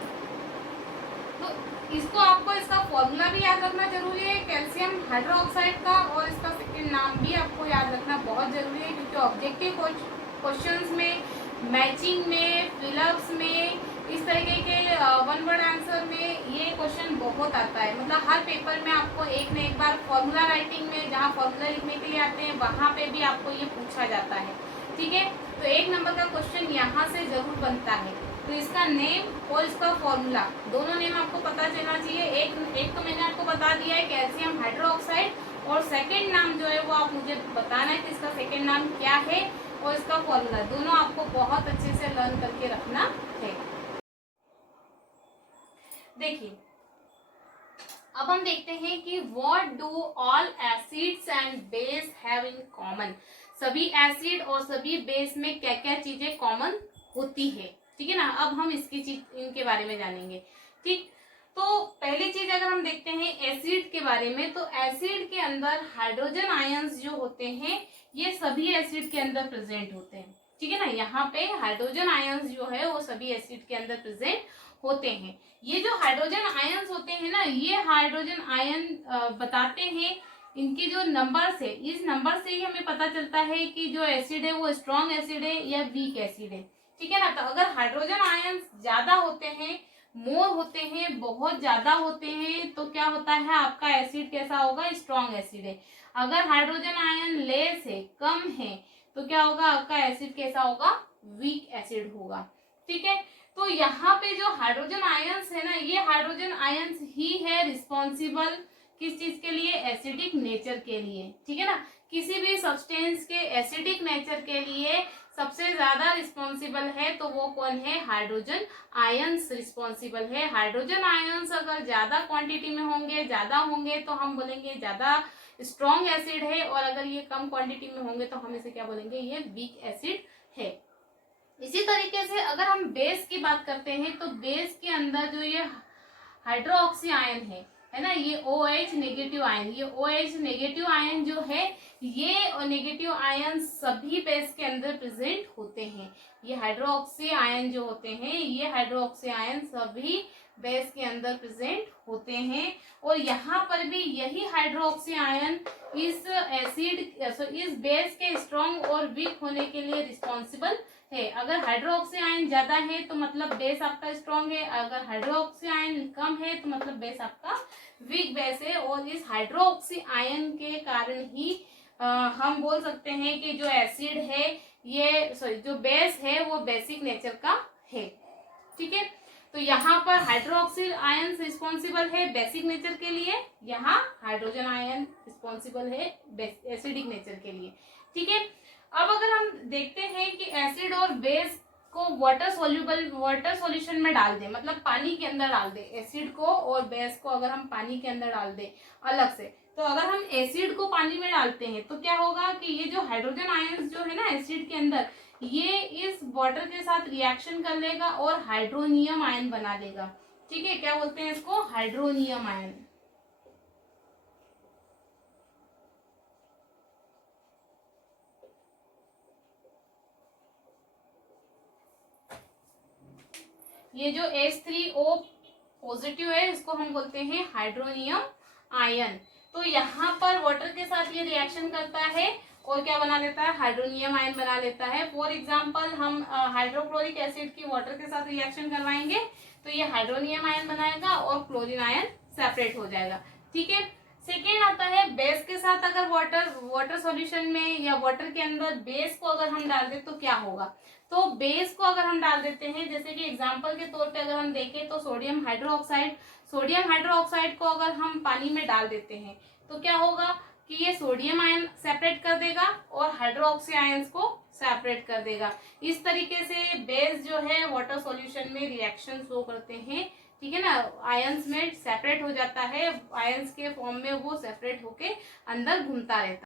तो इसको आपको इसका फॉर्मूला भी याद रखना जरूरी है कैल्शियम हाइड्रोक्साइड का, और इसका सेकेंड नाम भी आपको याद रखना बहुत जरूरी है, क्योंकि ऑब्जेक्टिव क्वेश्चंस में, मैचिंग में, फिलअप्स में, इस तरीके के वन वर्ड आंसर में ये क्वेश्चन बहुत आता है। मतलब हर पेपर में आपको एक न एक बार फॉर्मूला राइटिंग में जहाँ फॉर्मूला लिखने के लिए आते हैं वहाँ पे भी आपको ये पूछा जाता है, ठीक है। तो एक नंबर का क्वेश्चन यहाँ से जरूर बनता है। तो इसका नेम और इसका फॉर्मूला दोनों नेम आपको पता चलना चाहिए। एक तो मैंने आपको बता दिया है कैल्शियम हाइड्रोक्साइड, और सेकेंड नाम जो है वो आप मुझे बताना है कि इसका सेकेंड नाम क्या है, और इसका फॉर्मूला दोनों आपको बहुत अच्छे से लर्न करके रखना है। देखिए अब हम देखते हैं कि what do all acids and base have in common. सभी एसिड और सभी बेस में क्या क्या चीजें कॉमन होती है, ठीक है ना। अब हम इनके बारे में जानेंगे, ठीक। तो पहली चीज अगर हम देखते हैं एसिड के बारे में, तो एसिड के अंदर हाइड्रोजन आयंस जो होते हैं ये सभी एसिड के अंदर प्रेजेंट होते हैं, ठीक है ना। यहाँ पे हाइड्रोजन आयंस जो है वो सभी एसिड के अंदर प्रेजेंट होते हैं। ये जो हाइड्रोजन आयंस होते हैं ना, ये हाइड्रोजन आयन बताते हैं इनके जो नंबर से, इस नंबर से ही हमें पता चलता है कि जो एसिड है वो स्ट्रॉन्ग एसिड है या वीक एसिड है, ठीक है ना। तो अगर हाइड्रोजन आयंस ज्यादा होते हैं, मोर होते हैं, बहुत ज्यादा होते हैं, तो क्या होता है आपका एसिड कैसा होगा, स्ट्रॉन्ग एसिड है। अगर हाइड्रोजन आयन लेस है, कम है, तो क्या होगा आपका एसिड कैसा होगा, वीक एसिड होगा, ठीक है। तो यहाँ पे जो हाइड्रोजन आयंस है ना, ये हाइड्रोजन आयंस ही है रिस्पॉन्सिबल किस चीज के लिए, एसिडिक नेचर के लिए, ठीक है ना। किसी भी सब्सटेंस के एसिडिक नेचर के लिए सबसे ज्यादा रिस्पॉन्सिबल है तो वो कौन है, हाइड्रोजन आयंस रिस्पॉन्सिबल है। हाइड्रोजन आयंस अगर ज्यादा क्वांटिटी में होंगे, ज्यादा होंगे, तो हम बोलेंगे ज्यादा स्ट्रॉन्ग एसिड है, और अगर ये कम क्वांटिटी में होंगे तो हम इसे क्या बोलेंगे, ये वीक एसिड है। इसी तरीके से अगर हम बेस की बात करते हैं, तो बेस के अंदर जो ये हाइड्रोक्सी आयन है ना, ये OH नेगेटिव आयन, ये OH नेगेटिव आयन जो है, ये नेगेटिव आयन सभी बेस के अंदर प्रेजेंट होते हैं। ये हाइड्रोक्सी आयन जो होते हैं, ये हाइड्रोक्सी आयन सभी बेस के अंदर प्रेजेंट होते हैं। और यहाँ पर भी यही हाइड्रोक्सी आयन इस एसिड, इस बेस के स्ट्रॉन्ग और वीक होने के लिए रिस्पॉन्सिबल है। अगर हाइड्रोक्सी आयन ज्यादा है तो मतलब बेस आपका स्ट्रॉन्ग है, अगर हाइड्रोक्सी आयन कम है तो मतलब बेस आपका वीक बेस है। और इस हाइड्रोक्सी आयन के कारण ही हम बोल सकते हैं कि जो एसिड है ये, सॉरी, जो बेस है वो बेसिक नेचर का है, ठीक है। तो यहाँ पर हाइड्रोक्सी आयन रिस्पॉन्सिबल है बेसिक नेचर के लिए, यहाँ हाइड्रोजन आयन रिस्पॉन्सिबल है एसिडिक नेचर के लिए, ठीक है। अब अगर हम देखते हैं कि एसिड और बेस को वाटर सॉल्यूशन में डाल दें, मतलब पानी के अंदर डाल दें, एसिड को और बेस को अगर हम पानी के अंदर डाल दें अलग से, तो अगर हम एसिड को पानी में डालते हैं तो क्या होगा कि ये जो हाइड्रोजन आयंस जो है ना एसिड के अंदर, ये इस वाटर के साथ रिएक्शन कर लेगा और हाइड्रोनियम आयन बना देगा, ठीक है। क्या बोलते हैं इसको, हाइड्रोनियम आयन। ये जो H3O पॉजिटिव है इसको हम बोलते हैं हाइड्रोनियम आयन। तो यहाँ पर वाटर के साथ ये रिएक्शन करता है और क्या बना लेता है, हाइड्रोनियम आयन बना लेता है। फॉर एग्जाम्पल हम हाइड्रोक्लोरिक एसिड की वाटर के साथ रिएक्शन करवाएंगे तो ये हाइड्रोनियम आयन बनाएगा और क्लोरीन आयन सेपरेट हो जाएगा। ठीक है। सेकेंड आता है बेस के साथ अगर वाटर सॉल्यूशन में या वाटर के अंदर बेस को अगर हम डाल दें तो क्या होगा। तो बेस को अगर हम डाल देते हैं, जैसे कि एग्जांपल के तौर पे अगर हम देखें तो सोडियम हाइड्रोक्साइड को अगर हम पानी में डाल देते हैं तो क्या होगा कि ये सोडियम आयन सेपरेट कर देगा और हाइड्रोक्सी आयंस को सेपरेट कर देगा। इस तरीके से बेस जो है वाटर सॉल्यूशन में रिएक्शन शो करते हैं। ठीक है ना, आयंस में सेपरेट हो जाता है, आयंस के फॉर्म में वो सेपरेट होके अंदर घूमता रहता है।